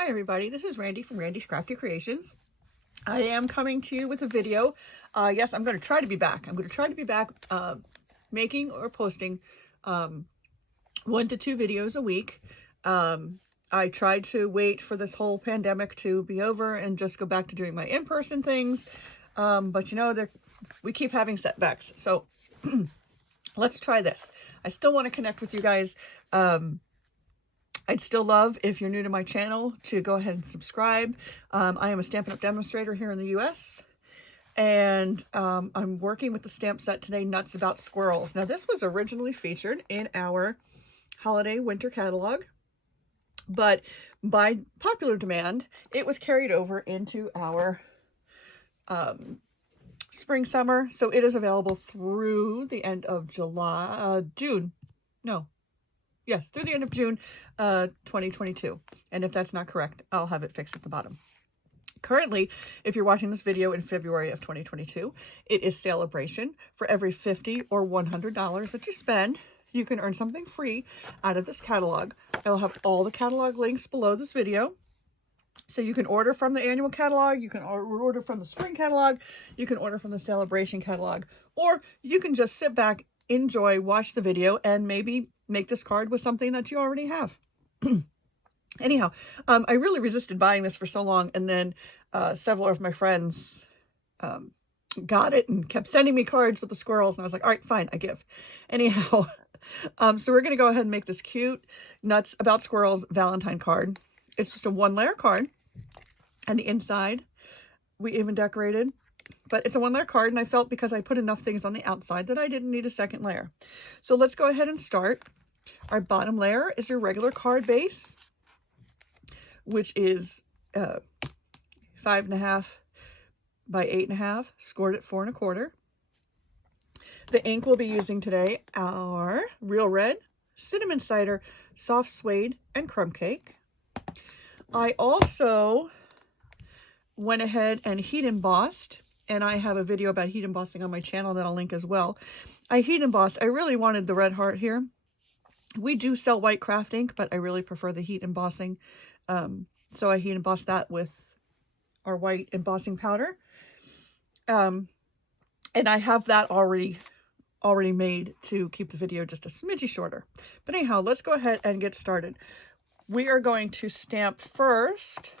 Hi everybody, this is Randy from Randy's Crafty Creations. I am coming to you with a video. Yes, I'm going to try to be back. I'm going to try to be back making or posting 1 to 2 videos a week. I tried to wait for this whole pandemic to be over and just go back to doing my in-person things. But you know, we keep having setbacks. So let's try this. I still want to connect with you guys. I'd still love, if you're new to my channel, to go ahead and subscribe. I am a Stampin' Up! Demonstrator here in the US, and I'm working with the stamp set today, Nuts About Squirrels. Now, this was originally featured in our holiday winter catalog, but by popular demand, it was carried over into our spring, summer, so it is available through the end of June. No. Yes, through the end of June 2022. And if that's not correct, I'll have it fixed at the bottom. Currently, if you're watching this video in February of 2022, it is Celebration. For every $50 or $100 that you spend, you can earn something free out of this catalog. I will have all the catalog links below this video. So you can order from the annual catalog, you can order from the spring catalog, you can order from the Celebration catalog, or you can just sit back, enjoy, watch the video, and maybe make this card with something that you already have. Anyhow, I really resisted buying this for so long, and then several of my friends got it and kept sending me cards with the squirrels, and I was like, all right, fine, I give. Anyhow, so we're going to go ahead and make this cute Nuts About Squirrels Valentine card. It's just a 1-layer card, and the inside we even decorated, but it's a 1-layer card, and I felt because I put enough things on the outside that I didn't need a second layer. So let's go ahead and start. Our bottom layer is your regular card base, which is 5.5 by 8.5, scored at 4 1/4. The ink we'll be using today are Real Red, Cinnamon Cider, Soft Suede, and Crumb Cake. I also went ahead and heat embossed, and I have a video about heat embossing on my channel that I'll link as well. I heat embossed. I really wanted the red heart here. We do sell white craft ink, but I really prefer the heat embossing. So I heat embossed that with our white embossing powder. And I have that already made to keep the video just a smidgy shorter. But anyhow, let's go ahead and get started. We are going to stamp first.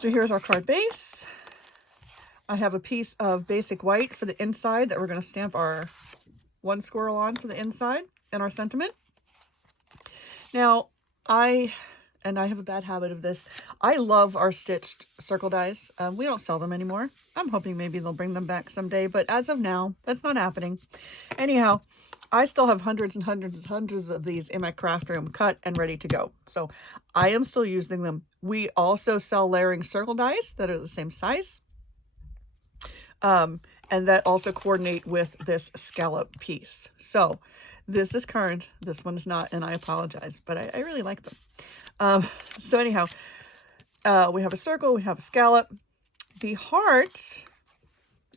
So here's our card base. I have a piece of basic white for the inside that we're going to stamp our 1 squirrel on for the inside and our sentiment. Now, I have a bad habit of this. I love our stitched circle dies. We don't sell them anymore. I'm hoping maybe they'll bring them back someday, but as of now, that's not happening. Anyhow, I still have hundreds and hundreds and hundreds of these in my craft room cut and ready to go. So I am still using them. We also sell layering circle dies that are the same size. And that also coordinate with this scallop piece. So this is current, this one is not, and I apologize, but I really like them. So anyhow, we have a circle, we have a scallop. The heart,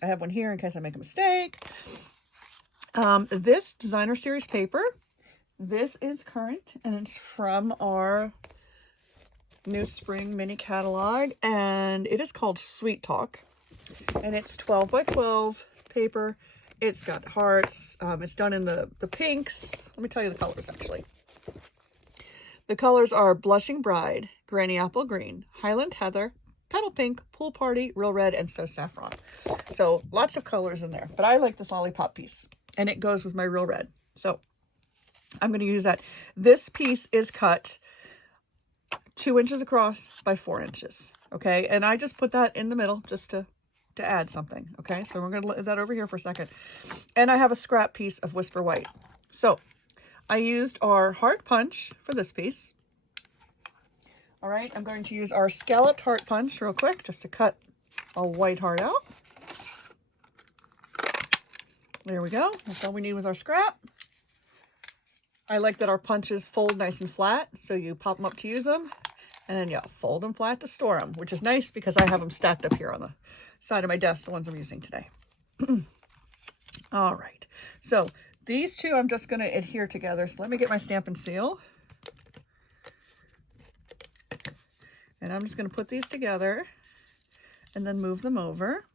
I have one here in case I make a mistake. This designer series paper, this is current, and it's from our new spring mini catalog, and it is called Sweet Talk, and it's 12 by 12 paper. It's got hearts. It's done in the pinks. Let me tell you the colors, actually. The colors are Blushing Bride, Granny Apple Green, Highland Heather, Petal Pink, Pool Party, Real Red, and So Saffron. So lots of colors in there, but I like this lollipop piece, and it goes with my Real Red. So I'm going to use that. This piece is cut 2 inches across by 4 inches. Okay, and I just put that in the middle just to add something. Okay, so we're going to let that over here for a second. And I have a scrap piece of Whisper White. So I used our heart punch for this piece. All right, I'm going to use our scalloped heart punch real quick just to cut a white heart out. There we go. That's all we need with our scrap. I like that our punches fold nice and flat, so you pop them up to use them, and then you fold them flat to store them, which is nice because I have them stacked up here on the side of my desk, the ones I'm using today. All right, so these two I'm just going to adhere together. So let me get my Stampin' Seal. And I'm just going to put these together and then move them over.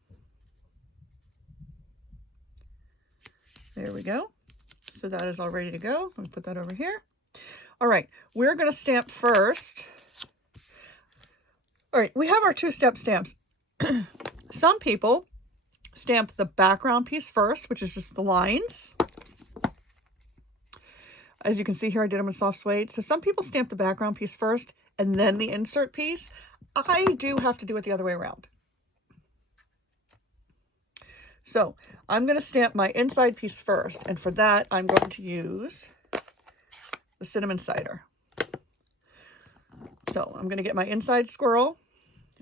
There we go. So that is all ready to go. Let me put that over here. All right, we're going to stamp first. All right, we have our two-step stamps. Some people stamp the background piece first, which is just the lines. As you can see here, I did them in soft suede. So some people stamp the background piece first and then the insert piece. I do have to do it the other way around. So I'm going to stamp my inside piece first. And for that, I'm going to use the cinnamon cider. So I'm going to get my inside squirrel.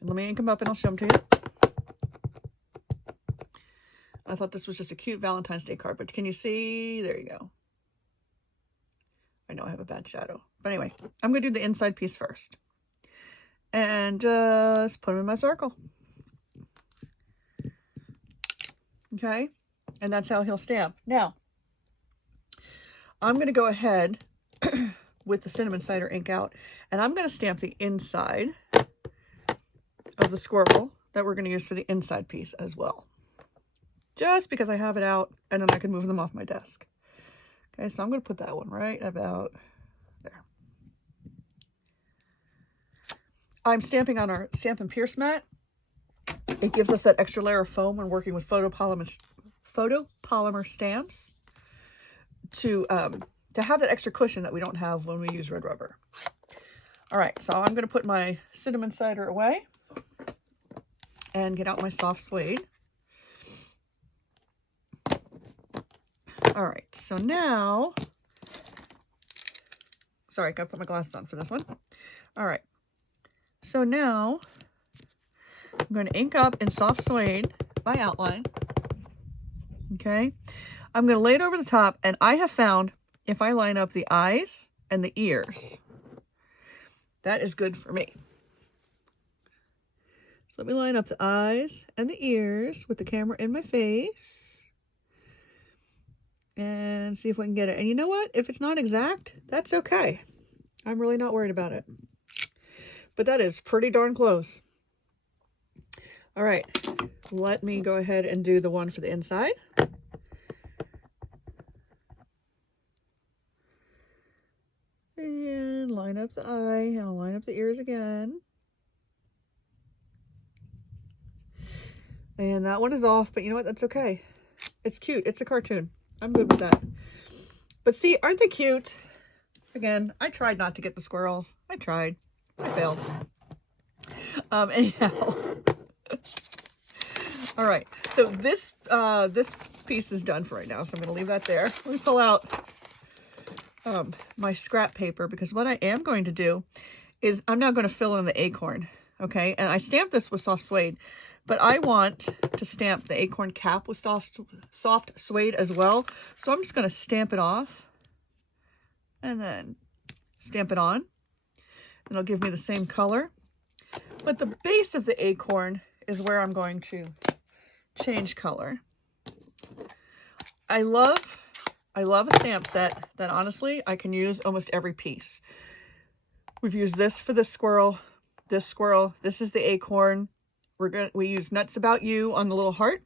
And let me ink them up and I'll show them to you. I thought this was just a cute Valentine's Day card, but can you see? There you go. I know I have a bad shadow. But anyway, I'm going to do the inside piece first. And just put them in my circle. Okay? And that's how he'll stamp. Now, I'm going to go ahead with the cinnamon cider ink out. And I'm going to stamp the inside of the squirrel that we're going to use for the inside piece as well. Just because I have it out and then I can move them off my desk. Okay, so I'm going to put that one right about there. I'm stamping on our Stampin' Pierce mat. It gives us that extra layer of foam when working with photopolymer stamps to have that extra cushion that we don't have when we use red rubber. All right, so I'm going to put my cinnamon cider away and get out my soft suede. All right, so now, sorry, I gotta put my glasses on for this one. All right, so now I'm going to ink up in soft suede my outline. Okay, I'm going to lay it over the top, and I have found if I line up the eyes and the ears, that is good for me. So let me line up the eyes and the ears with the camera in my face. And see if we can get it. And you know what? If it's not exact, that's okay. I'm really not worried about it. But that is pretty darn close. All right. Let me go ahead and do the one for the inside. And line up the eye. And I'll line up the ears again. And that one is off. But you know what? That's okay. It's cute. It's a cartoon. I'm good with that. But see, aren't they cute? Again, I tried not to get the squirrels. I tried. I failed. Anyhow. All right. So this piece is done for right now. So I'm going to leave that there. Let me pull out my scrap paper, because what I am going to do is I'm now going to fill in the acorn. Okay. And I stamped this with soft suede. But I want to stamp the acorn cap with soft suede as well. So I'm just going to stamp it off and then stamp it on. And it'll give me the same color. But the base of the acorn is where I'm going to change color. I love a stamp set that honestly I can use almost every piece. We've used this for this squirrel, this is the acorn. We use Nuts About You on the little heart.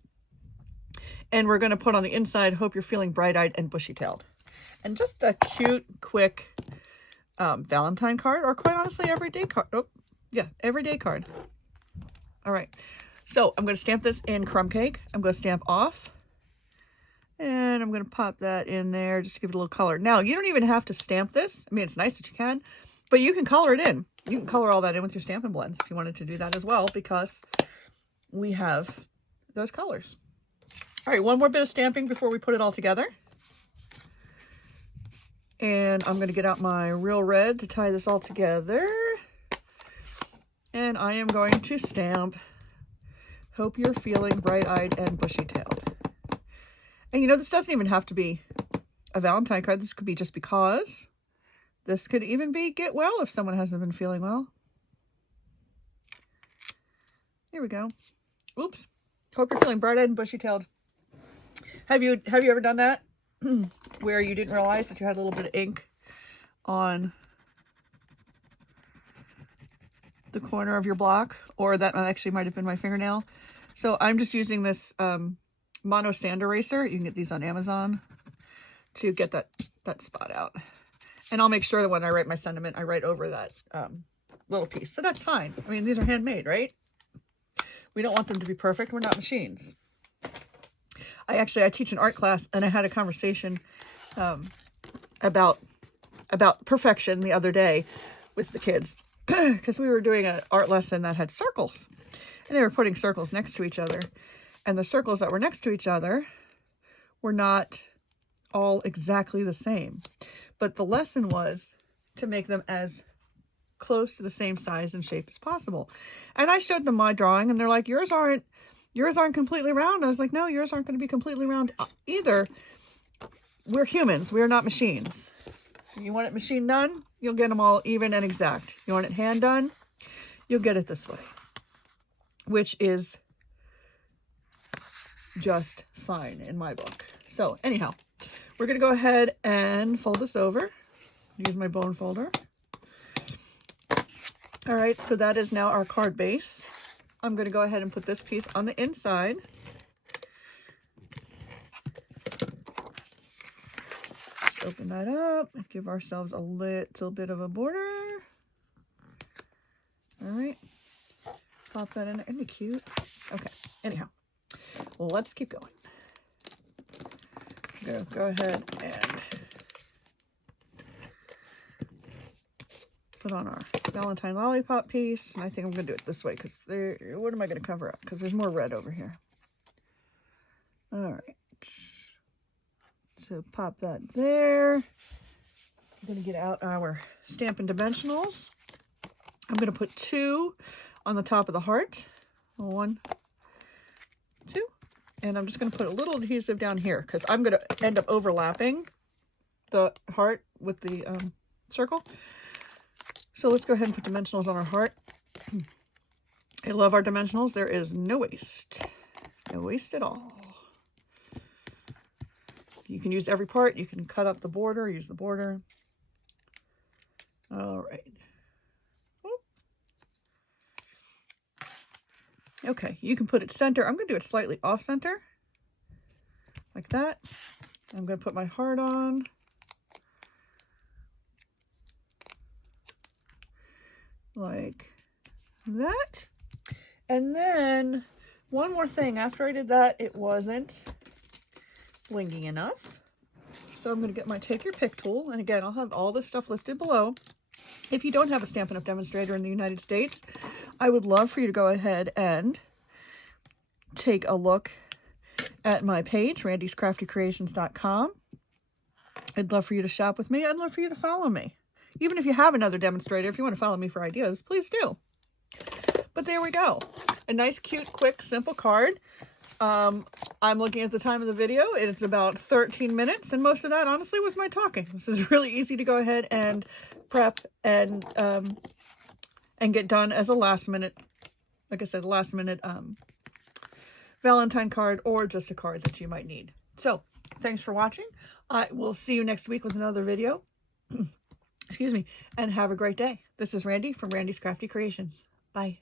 And we're going to put on the inside, Hope You're Feeling Bright-Eyed and Bushy-Tailed. And just a cute, quick Valentine card, or quite honestly, everyday card. Oh, yeah, everyday card. All right. So I'm going to stamp this in Crumb Cake. I'm going to stamp off. And I'm going to pop that in there just to give it a little color. Now, you don't even have to stamp this. I mean, it's nice that you can, but you can color it in. You can color all that in with your Stampin' Blends if you wanted to do that as well, because we have those colors. All right, one more bit of stamping before we put it all together. And I'm going to get out my Real Red to tie this all together. And I am going to stamp Hope You're Feeling Bright-Eyed and Bushy-Tailed. And you know, this doesn't even have to be a Valentine card. This could be just because. This could even be get well if someone hasn't been feeling well. Here we go. Oops. Hope you're feeling bright-eyed and bushy-tailed. Have you ever done that? Where you didn't realize that you had a little bit of ink on the corner of your block, or that actually might have been my fingernail. So I'm just using this Mono Sand Eraser. You can get these on Amazon to get that spot out. And I'll make sure that when I write my sentiment, I write over that little piece. So that's fine. I mean, these are handmade, right? We don't want them to be perfect. We're not machines. I teach an art class, and I had a conversation about perfection the other day with the kids, because we were doing an art lesson that had circles, and they were putting circles next to each other, and the circles that were next to each other were not all exactly the same, but the lesson was to make them as close to the same size and shape as possible. And I showed them my drawing, and they're like, yours aren't completely round. I was like, no, yours aren't going to be completely round either. We're humans. We are not machines. You want it machine done, you'll get them all even and exact. You want it hand done, you'll get it this way, which is just fine in my book. So anyhow, we're going to go ahead and fold this over. Use my bone folder. All right, so that is now our card base. I'm going to go ahead and put this piece on the inside. Just open that up and give ourselves a little bit of a border. All right, pop that in there. Isn't it cute? Okay, anyhow, well, let's keep going. I'm going to go ahead and put on our Valentine lollipop piece. And I think I'm going to do it this way, because what am I going to cover up? Because there's more red over here. All right. So pop that there. I'm going to get out our Stampin' Dimensionals. I'm going to put 2 on the top of the heart. 1, 2. And I'm just going to put a little adhesive down here, because I'm going to end up overlapping the heart with the circle. So let's go ahead and put dimensionals on our heart. I love our dimensionals. There is no waste. No waste at all. You can use every part. You can cut up the border, use the border. All right. Okay, you can put it center. I'm going to do it slightly off center, like that. I'm going to put my heart on. Like that. And then one more thing. After I did that, it wasn't blingy enough. So I'm going to get my Take Your Pick tool. And again, I'll have all this stuff listed below. If you don't have a Stampin' Up! Demonstrator in the United States, I would love for you to go ahead and take a look at my page, randyscraftycreations.com. I'd love for you to shop with me. I'd love for you to follow me. Even if you have another demonstrator, if you want to follow me for ideas, please do. But there we go. A nice, cute, quick, simple card. I'm looking at the time of the video. It's about 13 minutes, and most of that, honestly, was my talking. This is really easy to go ahead and prep and get done as a last minute, like I said, last minute Valentine card, or just a card that you might need. So, thanks for watching. I will see you next week with another video. Excuse me, and have a great day. This is Randy from Randy's Crafty Creations. Bye.